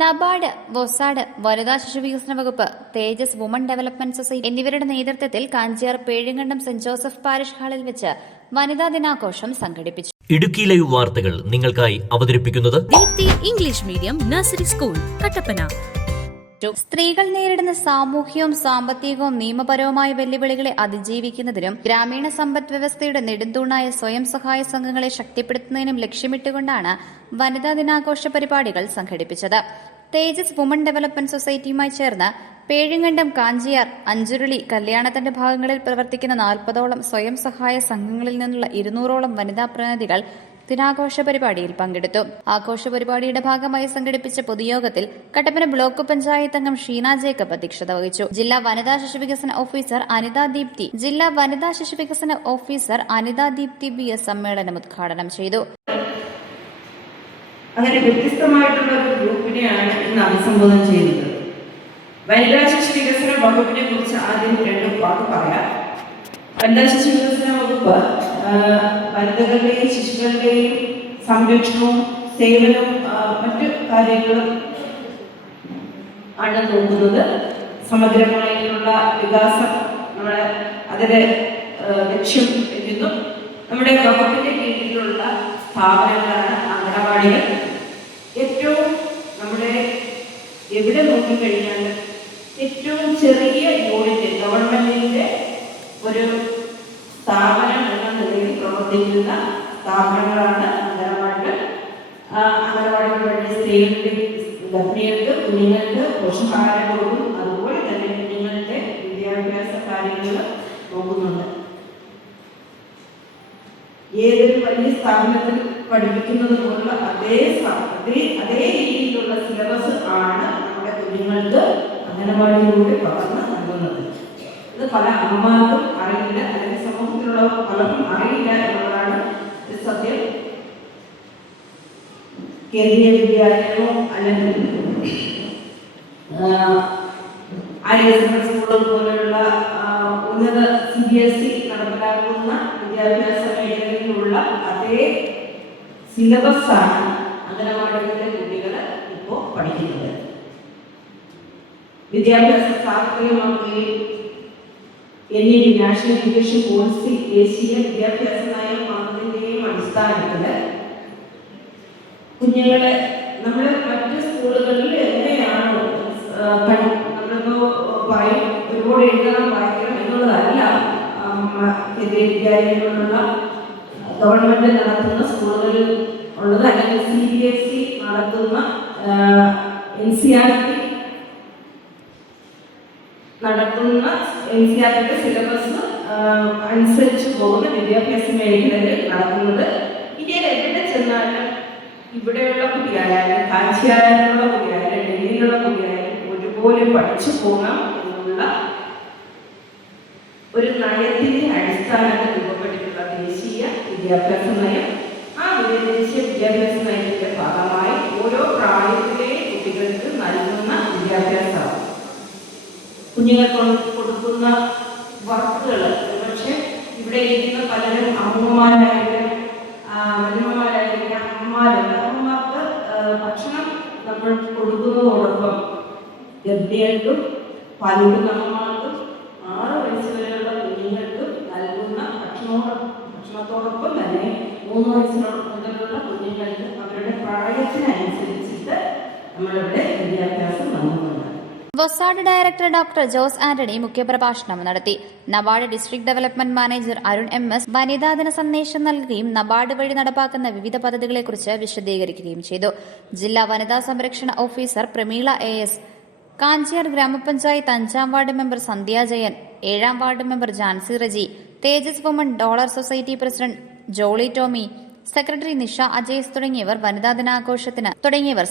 NABARD, വൊസാഡ്, വനിതാ ശിശുവികസന വകുപ്പ്, തേജസ് വുമൺ ഡെവലപ്മെന്റ് സൊസൈറ്റി എന്നിവരുടെ നേതൃത്വത്തിൽ Kanchiyar Pezhumkandam saint Joseph parish ഹാളിൽ വെച്ച് വനിതാ ദിനാഘോഷം സംഘടിപ്പിച്ചു. ഇടുക്കി ലൈവ് വാർത്തകൾ നിങ്ങൾക്കായി അവതരിപ്പിക്കുന്നത് Deepthi English medium nursery school, Kattappana. സ്ത്രീകൾ നേരിടുന്ന സാമൂഹ്യവും സാമ്പത്തികവും നിയമപരവുമായ വെല്ലുവിളികളെ അതിജീവിക്കുന്നതിനും ഗ്രാമീണ സമ്പദ് വ്യവസ്ഥയുടെ നെടുന്തൂണായ സ്വയം സഹായ സംഘങ്ങളെ ശക്തിപ്പെടുത്തുന്നതിനും ലക്ഷ്യമിട്ടുകൊണ്ടാണ് വനിതാ ദിനാഘോഷ പരിപാടികൾ സംഘടിപ്പിച്ചത്. തേജസ് വുമൺ ഡെവലപ്മെന്റ് സൊസൈറ്റിയുമായി ചേർന്ന് പേഴുങ്കണ്ടം, കാഞ്ചിയാർ, അഞ്ചുരുളി, കല്യാണത്തിന്റെ ഭാഗങ്ങളിൽ പ്രവർത്തിക്കുന്ന 40ഓളം സ്വയം സഹായ സംഘങ്ങളിൽ നിന്നുള്ള 200ഓളം വനിതാ പ്രതിനിധികൾ ദിനാഘോഷ പരിപാടിയിൽ പങ്കെടുത്തു. ആഘോഷ പരിപാടിയുടെ ഭാഗമായി സംഘടിപ്പിച്ച പൊതുയോഗത്തിൽ കട്ടപ്പന ബ്ലോക്ക് പഞ്ചായത്ത് അംഗം ഷീന ജേക്കബ് അധ്യക്ഷത വഹിച്ചു. ജില്ലാ വനിതാ ശിശുവികസന ഓഫീസർ അനിതാ ദീപ്തി BS സമ്മേളനം ഉദ്ഘാടനം ചെയ്തു. അങ്ങനെ വ്യത്യസ്തമായിട്ടുള്ള ഒരു ഗ്രൂപ്പിനെയാണ് ഇന്ന് അഭിസംബോധന ചെയ്യുന്നത്. വനിതാ ശിശു വികസന വകുപ്പിനെ കുറിച്ച് ആദ്യം 2 വാക്ക് പറയാം. വനിതാ ശിശു വികസന വകുപ്പ് വനിതകളുടെയും ശിശുക്കളുടെയും സംരക്ഷണവും സേവനവും മറ്റു കാര്യങ്ങളും ആണ് നോക്കുന്നത്. സമഗ്രമായിട്ടുള്ള വികാസം നമ്മളെ അതിന്റെ ലക്ഷ്യം വെക്കുന്നു. നമ്മുടെ വകുപ്പിന്റെ കീഴിലുള്ള സ്ഥാപനങ്ങളാണ് അംഗനവാടികൾ. ഏറ്റവും നമ്മുടെ എവിടെ നോക്കിക്കഴിഞ്ഞാൽ ഏറ്റവും ചെറിയ യൂണിറ്റ് ഗവൺമെന്റിന്റെ ഒരു സ്ഥാപനം എന്ന നിലയിൽ പ്രവർത്തിക്കുന്ന സ്ഥാപനങ്ങളാണ് അംഗനവാടികൾ. അംഗനവാടികൾ വഴി സ്ത്രീകളുടെ ഗർഭിണികൾക്ക്, കുഞ്ഞുങ്ങൾക്ക് പോഷകാഹാരം കൊടുക്കും. അതുപോലെ തന്നെ കുഞ്ഞുങ്ങളുടെ വിദ്യാഭ്യാസ കാര്യങ്ങൾ നോക്കുന്നുണ്ട്. ഏതൊരു വലിയ സ്ഥാപനത്തിൽ പഠിപ്പിക്കുന്നത് പോലുള്ള അതേ രീതിയിലുള്ള സിലബസ് ആണ് നമ്മുടെ കുഞ്ഞുങ്ങൾക്ക് അംഗനവാടിയിലൂടെ പകർന്ന് നൽകുന്നത്. ഇത് പല അമ്മമാർക്കും അറിയില്ല, അല്ലെങ്കിൽ സമൂഹത്തിലുള്ള പലർക്കും അറിയില്ല എന്നുള്ളതാണ് സത്യം. കേന്ദ്രീയ വിദ്യാലയമോ അല്ലെങ്കിൽ സ്കൂളുകൾ പോലെയുള്ള ഉന്നത CBSE നടപ്പിലാക്കുന്ന വിദ്യാഭ്യാസ മേഖലയിലുള്ള അതേ സിലബസാണ് അംഗനവാടികളിലെ കുട്ടികൾ ഇപ്പോൾ പഠിക്കുന്നത്. വിദ്യാഭ്യാസ സാഹചര്യമാക്കുകയും NEP നാഷണൽ എഡ്യൂക്കേഷൻ പോളിസി ദേശീയ വിദ്യാഭ്യാസ നയത്തിന്റെയും അടിസ്ഥാനത്തിൽ കുഞ്ഞുങ്ങളെ നമ്മൾ മറ്റ് സ്കൂളുകളിൽ എങ്ങനെയാണോ നമ്മളിപ്പോ പറയും ഒരുപാട് എഴുതണം, വായിക്കണം എന്നുള്ളതല്ല കേന്ദ്രീയ വിദ്യാലയങ്ങളിലുള്ള ഗവൺമെന്റ് നടത്തുന്ന സ്കൂളുകളിൽ ഉള്ളത്, അല്ലെങ്കിൽ CBSE നടത്തുന്ന NCERT നടത്തുന്ന NCERT സിലബസ് അനുസരിച്ച് പോകുന്ന വിദ്യാഭ്യാസ മേഖലയിൽ നടക്കുന്നത്. ഇന്ത്യയിൽ എവിടെ ചെന്നാലും ഇവിടെയുള്ള കുട്ടിയായാലും കാഞ്ചിയാറിലുള്ള കുട്ടിയായാലും ഡൽഹിയിലുള്ള കുട്ടിയായാലും ഒരുപോലെ പഠിച്ചു പോകാം എന്നുള്ള ഒരു നയത്തിന്റെ അടിസ്ഥാനത്തിൽ രൂപപ്പെട്ടിട്ടുള്ള ദേശീയ വിദ്യാഭ്യാസ നയം. ആ ദേശീയ വിദ്യാഭ്യാസ നയത്തിന്റെ ഭാഗമായി ഓരോ പ്രായത്തിലെ കുട്ടികൾക്ക് നൽകുന്ന വിദ്യാഭ്യാസമാണ്. കുഞ്ഞുങ്ങൾക്ക് കൊടുക്കുന്ന വർക്കുകൾ പക്ഷെ ഇവിടെ ഇരിക്കുന്ന പലരും അമ്മമാരായിരിക്കും, വല്യമ്മമാരായിരിക്കും, അമ്മമാരുണ്ട്. അമ്മമാർക്ക് ഭക്ഷണം നമ്മൾ കൊടുക്കുന്നതോടൊപ്പം ഗർഭിണികൾക്കും പാലുകൊടുക്കുന്ന അമ്മമാർക്കും 6 വയസ്സ് വരെയുള്ള കുഞ്ഞുങ്ങൾക്ക് നൽകുന്ന ഭക്ഷണത്തോടൊപ്പം തന്നെ 3 വയസ്സ് മുതലുള്ള കുഞ്ഞുങ്ങൾക്ക് അവരുടെ പ്രായത്തിനനുസരിച്ചിട്ട് നമ്മളിവിടെ വിദ്യാഭ്യാസം നൽകുന്നുണ്ട്. വൊസാഡ് ഡയറക്ടർ ഡോക്ടർ ജോസ് ആന്റണി മുഖ്യപ്രഭാഷണം നടത്തി. NABARD district development manager Arun MS വനിതാ ദിന സന്ദേശം നൽകുകയും നബാർഡ് വഴി നടപ്പാക്കുന്ന വിവിധ പദ്ധതികളെക്കുറിച്ച് വിശദീകരിക്കുകയും ചെയ്തു. ജില്ലാ വനിതാ സംരക്ഷണ ഓഫീസർ പ്രമീള AS, കാഞ്ചിയാർ ഗ്രാമപഞ്ചായത്ത് 5ാം വാർഡ് മെമ്പർ സന്ധ്യ ജയൻ, 7ാം ward member Jancy Reji, Tejas woman ഡോളർ society president Jolly Tomy, secretary Nisha അജയ്സ് തുടങ്ങിയവർ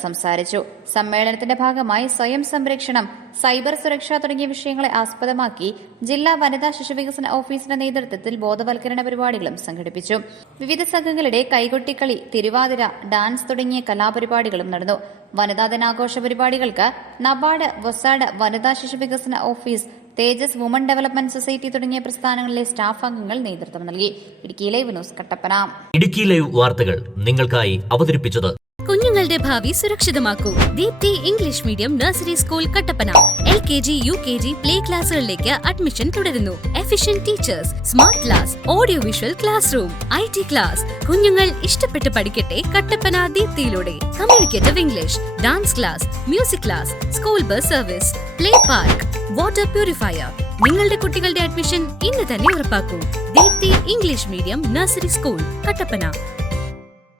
സംസാരിച്ചു. സമ്മേളനത്തിന്റെ ഭാഗമായി സ്വയം സംരക്ഷണം, സൈബർ സുരക്ഷ തുടങ്ങിയ വിഷയങ്ങളെ ആസ്പദമാക്കി ജില്ലാ വനിതാ ശിശുവികസന ഓഫീസിന്റെ നേതൃത്വത്തിൽ ബോധവൽക്കരണ പരിപാടികളും സംഘടിപ്പിച്ചു. വിവിധ സംഘങ്ങളുടെ കൈകൊട്ടിക്കളി, തിരുവാതിര, ഡാൻസ് തുടങ്ങിയ കലാപരിപാടികളും നടന്നു. വനിതാ ദിനാഘോഷ പരിപാടികൾക്ക് നബാർഡ്, വൊസാഡ്, വനിതാ ശിശുവികസന office, Tejas woman development society തുടങ്ങിയ പ്രസ്ഥാനങ്ങളിലെ സ്റ്റാഫ് അംഗങ്ങൾ നേതൃത്വം നൽകി. Idukki live news, Kattappana. Idukki live വാർത്തകൾ നിങ്ങൾക്കായി അവതരിപ്പിച്ചത് കുഞ്ഞുങ്ങൾ നിങ്ങളുടെ ഭാവി സുരക്ഷിതമാക്കൂ. Deepthi English medium nursery school Kattappana. LKG, UKG play ക്ലാസുകളിലേക്ക് അഡ്മിഷൻ തുടരുന്നു. Efficient teachers, smart class, audio visual classroom, IT class. കുഞ്ഞുങ്ങൾ ഇഷ്ടപ്പെട്ട് പഠിക്കട്ടെ കട്ടപ്പന ദീപ്തിയിലൂടെ. Communicative English, dance class, music class, school bus service, play park, water purifier. നിങ്ങളുടെ കുട്ടികളുടെ admission ഇന്ന് തന്നെ ഉറപ്പാക്കൂ. Deepthi English medium nursery school Kattappana.